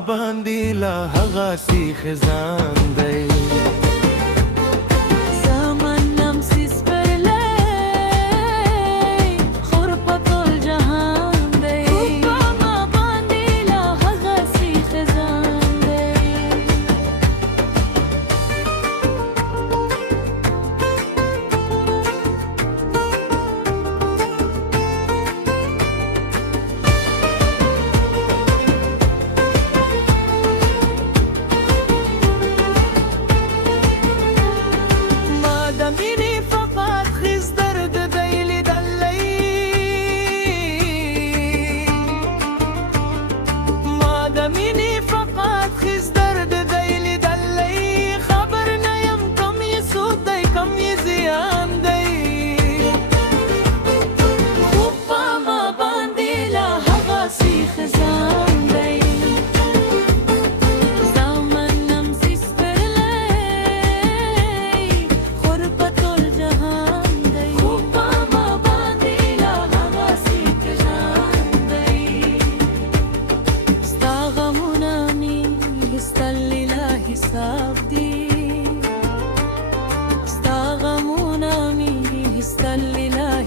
باندې لا هغه سي خزان دی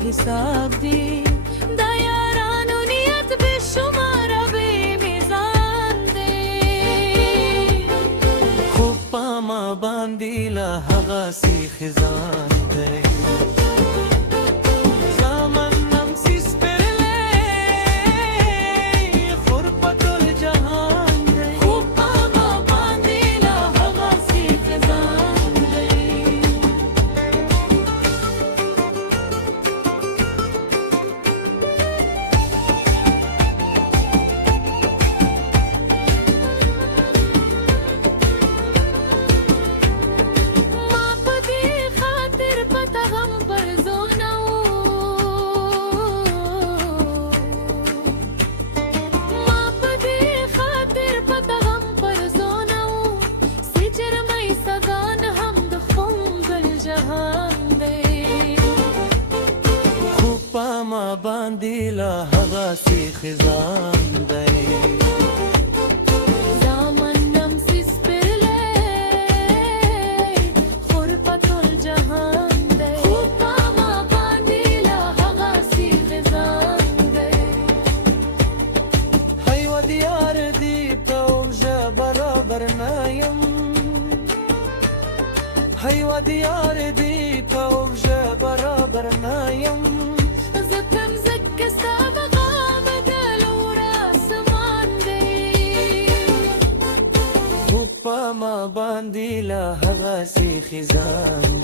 حساب دی دا یارانو نیت بے شمار بے میزان دی خو پا ما باندې لا هغه سي خزان دی ما باندې لا هغه سي خزان دی زامن نمسي سپرلی خور پتول جهان دی خوبا ما باندې لا هغه سي خزان دی حیوه دیار دی توجه برابر نایم حیوه دیار دی توجه برابر نایم ما باندې لا هغه سي خزان